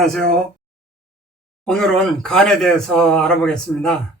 안녕하세요. 오늘은 간에 대해서 알아보겠습니다.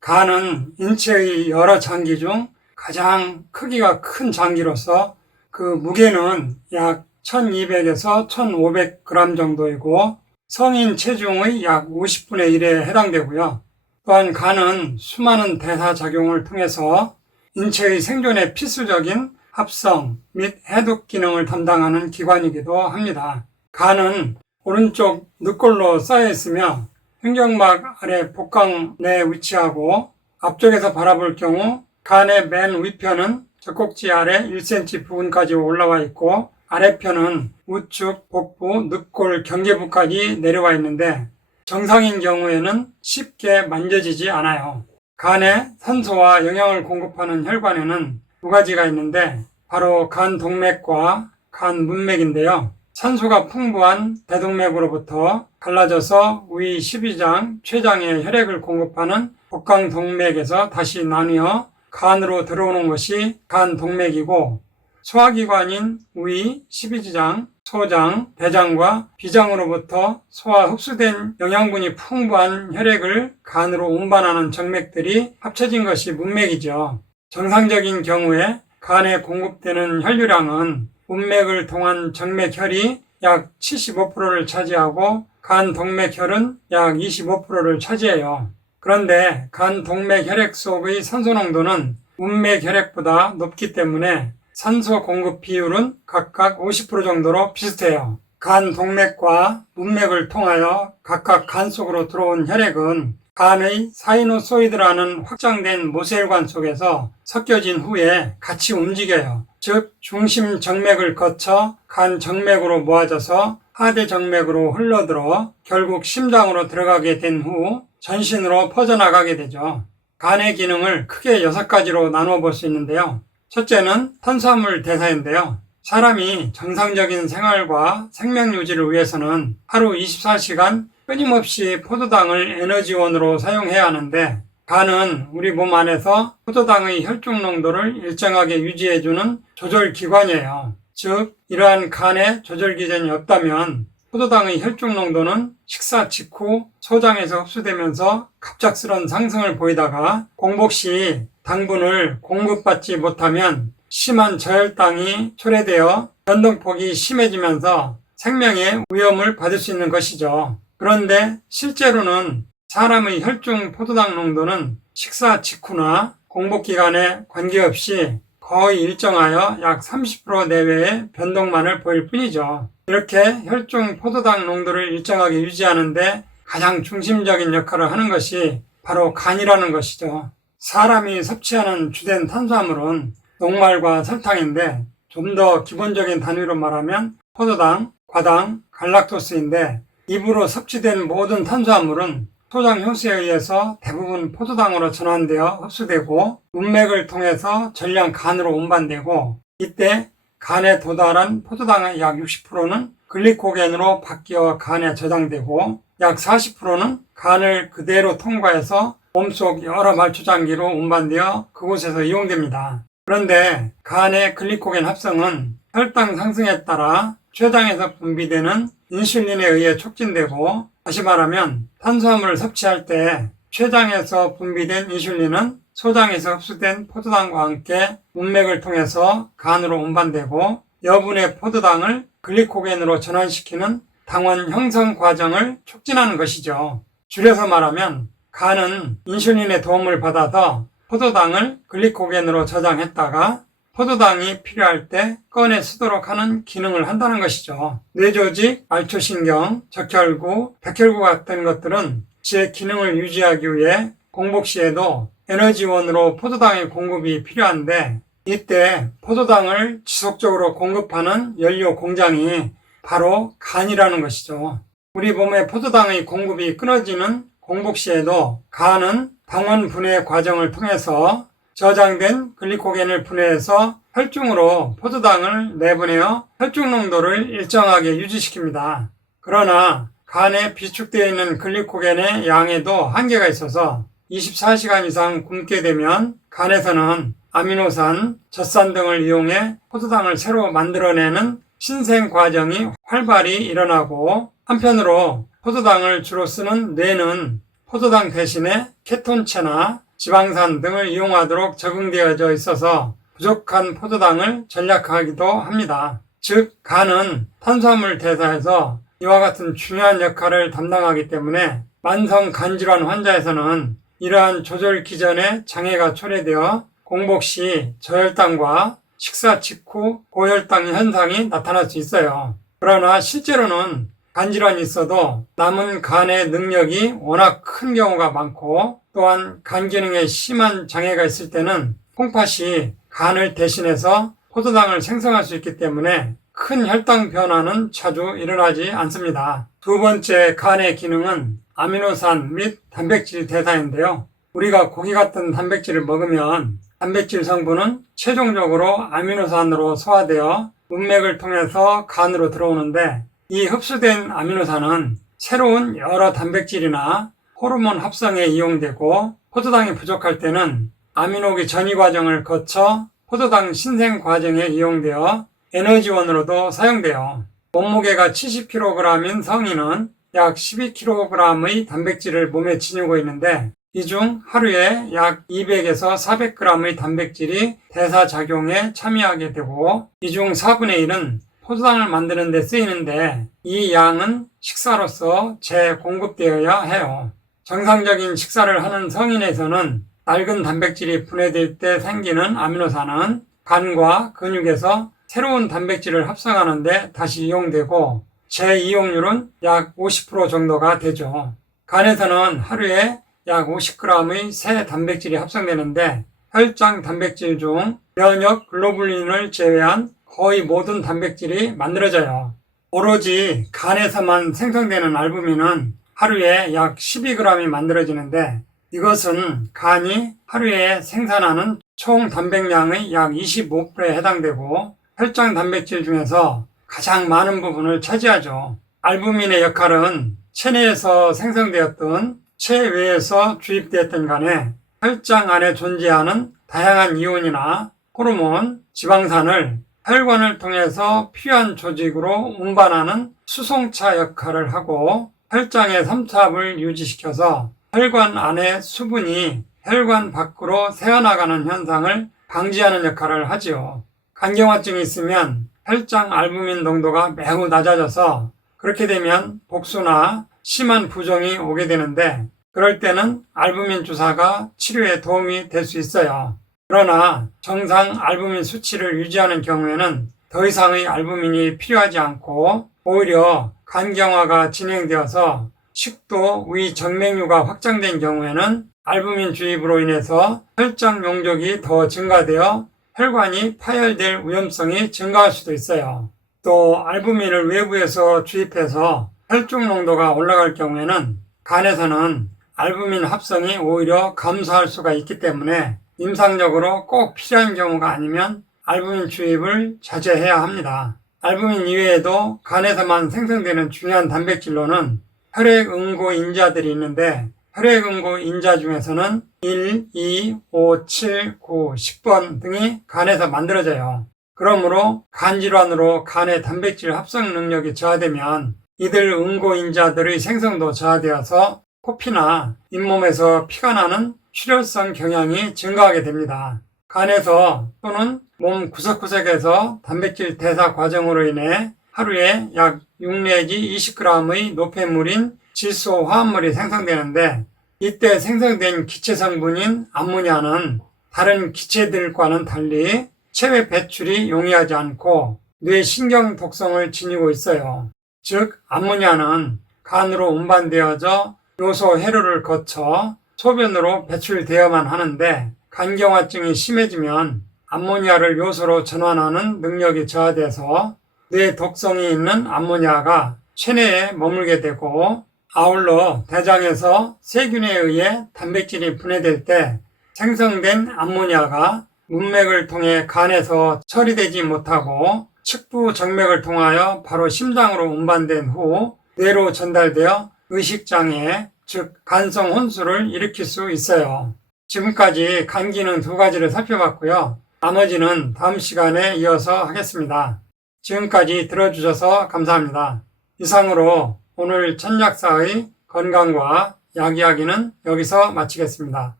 간은 인체의 여러 장기 중 가장 크기가 큰 장기로서 그 무게는 약 1200에서 1500g 정도이고 성인 체중의 약 50분의 1에 해당되고요. 또한 간은 수많은 대사작용을 통해서 인체의 생존에 필수적인 합성 및 해독 기능을 담당하는 기관이기도 합니다. 간은 오른쪽 늑골로 쌓여 있으며 횡격막 아래 복강 내에 위치하고 앞쪽에서 바라볼 경우 간의 맨 위편은 젖꼭지 아래 1cm 부분까지 올라와 있고 아래편은 우측, 복부, 늑골 경계부까지 내려와 있는데 정상인 경우에는 쉽게 만져지지 않아요. 간에 산소와 영양을 공급하는 혈관에는 두 가지가 있는데 바로 간 동맥과 간 문맥인데요. 산소가 풍부한 대동맥으로부터 갈라져서 위 12장, 췌장에 혈액을 공급하는 복강동맥에서 다시 나뉘어 간으로 들어오는 것이 간동맥이고 소화기관인 위 12장, 소장, 대장과 비장으로부터 소화 흡수된 영양분이 풍부한 혈액을 간으로 운반하는 정맥들이 합쳐진 것이 문맥이죠. 정상적인 경우에 간에 공급되는 혈류량은 문맥을 통한 정맥혈이 약 75%를 차지하고 간 동맥혈은 약 25%를 차지해요. 그런데 간 동맥혈액 속의 산소 농도는 문맥혈액보다 높기 때문에 산소 공급 비율은 각각 50% 정도로 비슷해요. 간 동맥과 문맥을 통하여 각각 간 속으로 들어온 혈액은 간의 사이노소이드라는 확장된 모세혈관 속에서 섞여진 후에 같이 움직여요. 즉 중심 정맥을 거쳐 간 정맥으로 모아져서 하대 정맥으로 흘러들어 결국 심장으로 들어가게 된 후 전신으로 퍼져나가게 되죠. 간의 기능을 크게 6가지로 나누어 볼 수 있는데요. 첫째는 탄수화물 대사인데요. 사람이 정상적인 생활과 생명 유지를 위해서는 하루 24시간 끊임없이 포도당을 에너지원으로 사용해야 하는데 간은 우리 몸 안에서 포도당의 혈중 농도를 일정하게 유지해주는 조절기관이에요. 즉 이러한 간에 조절기전이 없다면 포도당의 혈중 농도는 식사 직후 소장에서 흡수되면서 갑작스런 상승을 보이다가 공복 시 당분을 공급받지 못하면 심한 저혈당이 초래되어 변동폭이 심해지면서 생명의 위험을 받을 수 있는 것이죠. 그런데 실제로는 사람의 혈중 포도당 농도는 식사 직후나 공복기간에 관계없이 거의 일정하여 약 30% 내외의 변동만을 보일 뿐이죠. 이렇게 혈중 포도당 농도를 일정하게 유지하는데 가장 중심적인 역할을 하는 것이 바로 간이라는 것이죠. 사람이 섭취하는 주된 탄수화물은 녹말과 설탕인데 좀 더 기본적인 단위로 말하면 포도당, 과당, 갈락토스인데 입으로 섭취된 모든 탄수화물은 소장 효소에 의해서 대부분 포도당으로 전환되어 흡수되고 문맥을 통해서 전량 간으로 운반되고 이때 간에 도달한 포도당의 약 60%는 글리코겐으로 바뀌어 간에 저장되고 약 40%는 간을 그대로 통과해서 몸속 여러 말초장기로 운반되어 그곳에서 이용됩니다. 그런데 간의 글리코겐 합성은 혈당 상승에 따라 췌장에서 분비되는 인슐린에 의해 촉진되고 다시 말하면 탄수화물을 섭취할 때 췌장에서 분비된 인슐린은 소장에서 흡수된 포도당과 함께 문맥을 통해서 간으로 운반되고 여분의 포도당을 글리코겐으로 전환시키는 당원 형성 과정을 촉진하는 것이죠. 줄여서 말하면 간은 인슐린의 도움을 받아서 포도당을 글리코겐으로 저장했다가 포도당이 필요할 때 꺼내 쓰도록 하는 기능을 한다는 것이죠. 뇌조직, 말초신경, 적혈구, 백혈구 같은 것들은 제 기능을 유지하기 위해 공복 시에도 에너지원으로 포도당의 공급이 필요한데 이때 포도당을 지속적으로 공급하는 연료 공장이 바로 간이라는 것이죠. 우리 몸의 포도당의 공급이 끊어지는 공복 시에도 간은 당원 분해 과정을 통해서 저장된 글리코겐을 분해해서 혈중으로 포도당을 내보내어 혈중 농도를 일정하게 유지시킵니다. 그러나 간에 비축되어 있는 글리코겐의 양에도 한계가 있어서 24시간 이상 굶게 되면 간에서는 아미노산, 젖산 등을 이용해 포도당을 새로 만들어내는 신생 과정이 활발히 일어나고, 한편으로 포도당을 주로 쓰는 뇌는 포도당 대신에 케톤체나 지방산 등을 이용하도록 적응되어져 있어서 부족한 포도당을 전략하기도 합니다. 즉, 간은 탄수화물 대사에서 이와 같은 중요한 역할을 담당하기 때문에 만성 간질환 환자에서는 이러한 조절 기전에 장애가 초래되어 공복 시 저혈당과 식사 직후 고혈당 현상이 나타날 수 있어요. 그러나 실제로는 간질환이 있어도 남은 간의 능력이 워낙 큰 경우가 많고, 또한 간 기능에 심한 장애가 있을 때는 콩팥이 간을 대신해서 포도당을 생성할 수 있기 때문에 큰 혈당 변화는 자주 일어나지 않습니다. 두 번째 간의 기능은 아미노산 및 단백질 대사인데요. 우리가 고기 같은 단백질을 먹으면 단백질 성분은 최종적으로 아미노산으로 소화되어 문맥을 통해서 간으로 들어오는데, 이 흡수된 아미노산은 새로운 여러 단백질이나 호르몬 합성에 이용되고, 포도당이 부족할 때는 아미노기 전이 과정을 거쳐 포도당 신생 과정에 이용되어 에너지원으로도 사용돼요. 몸무게가 70kg인 성인은 약 12kg의 단백질을 몸에 지니고 있는데, 이 중 하루에 약 200에서 400g의 단백질이 대사작용에 참여하게 되고, 이 중 4분의 1은 포도당을 만드는 데 쓰이는데, 이 양은 식사로서 재공급되어야 해요. 정상적인 식사를 하는 성인에서는 낡은 단백질이 분해될 때 생기는 아미노산은 간과 근육에서 새로운 단백질을 합성하는 데 다시 이용되고, 재이용률은 약 50% 정도가 되죠. 간에서는 하루에 약 50g의 새 단백질이 합성되는데, 혈장 단백질 중 면역 글로불린을 제외한 거의 모든 단백질이 만들어져요. 오로지 간에서만 생성되는 알부민은 하루에 약 12g이 만들어지는데, 이것은 간이 하루에 생산하는 총 단백량의 약 25%에 해당되고, 혈장 단백질 중에서 가장 많은 부분을 차지하죠. 알부민의 역할은 체내에서 생성되었던 체외에서 주입되었던 간에 혈장 안에 존재하는 다양한 이온이나 호르몬, 지방산을 혈관을 통해서 필요한 조직으로 운반하는 수송차 역할을 하고, 혈장의 삼투압을 유지시켜서 혈관 안의 수분이 혈관 밖으로 새어나가는 현상을 방지하는 역할을 하지요. 간경화증이 있으면 혈장 알부민 농도가 매우 낮아져서 그렇게 되면 복수나 심한 부종이 오게 되는데, 그럴 때는 알부민 주사가 치료에 도움이 될 수 있어요. 그러나 정상 알부민 수치를 유지하는 경우에는 더 이상의 알부민이 필요하지 않고, 오히려 간경화가 진행되어서 식도, 위, 정맥류가 확장된 경우에는 알부민 주입으로 인해서 혈장 용적이 더 증가되어 혈관이 파열될 위험성이 증가할 수도 있어요. 또 알부민을 외부에서 주입해서 혈중 농도가 올라갈 경우에는 간에서는 알부민 합성이 오히려 감소할 수가 있기 때문에 임상적으로 꼭 필요한 경우가 아니면 알부민 주입을 자제해야 합니다. 알부민 이외에도 간에서만 생성되는 중요한 단백질로는 혈액응고인자들이 있는데, 혈액응고인자 중에서는 1, 2, 5, 7, 9, 10번 등이 간에서 만들어져요. 그러므로 간질환으로 간의 단백질 합성 능력이 저하되면 이들 응고인자들의 생성도 저하되어서 코피나 잇몸에서 피가 나는 출혈성 경향이 증가하게 됩니다. 간에서 또는 몸 구석구석에서 단백질 대사 과정으로 인해 하루에 약 6 내지 20g의 노폐물인 질소 화합물이 생성되는데, 이때 생성된 기체 성분인 암모니아는 다른 기체들과는 달리 체외 배출이 용이하지 않고 뇌 신경 독성을 지니고 있어요. 즉, 암모니아는 간으로 운반되어져 요소 회로를 거쳐 소변으로 배출되어야만 하는데, 간경화증이 심해지면 암모니아를 요소로 전환하는 능력이 저하돼서 뇌 독성이 있는 암모니아가 체내에 머물게 되고, 아울러 대장에서 세균에 의해 단백질이 분해될 때 생성된 암모니아가 문맥을 통해 간에서 처리되지 못하고 측부 정맥을 통하여 바로 심장으로 운반된 후 뇌로 전달되어 의식장애, 즉 간성 혼수를 일으킬 수 있어요. 지금까지 간 기능 두 가지를 살펴봤고요. 나머지는 다음 시간에 이어서 하겠습니다. 지금까지 들어주셔서 감사합니다. 이상으로 오늘 천약사의 건강과 약 이야기는 여기서 마치겠습니다.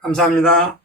감사합니다.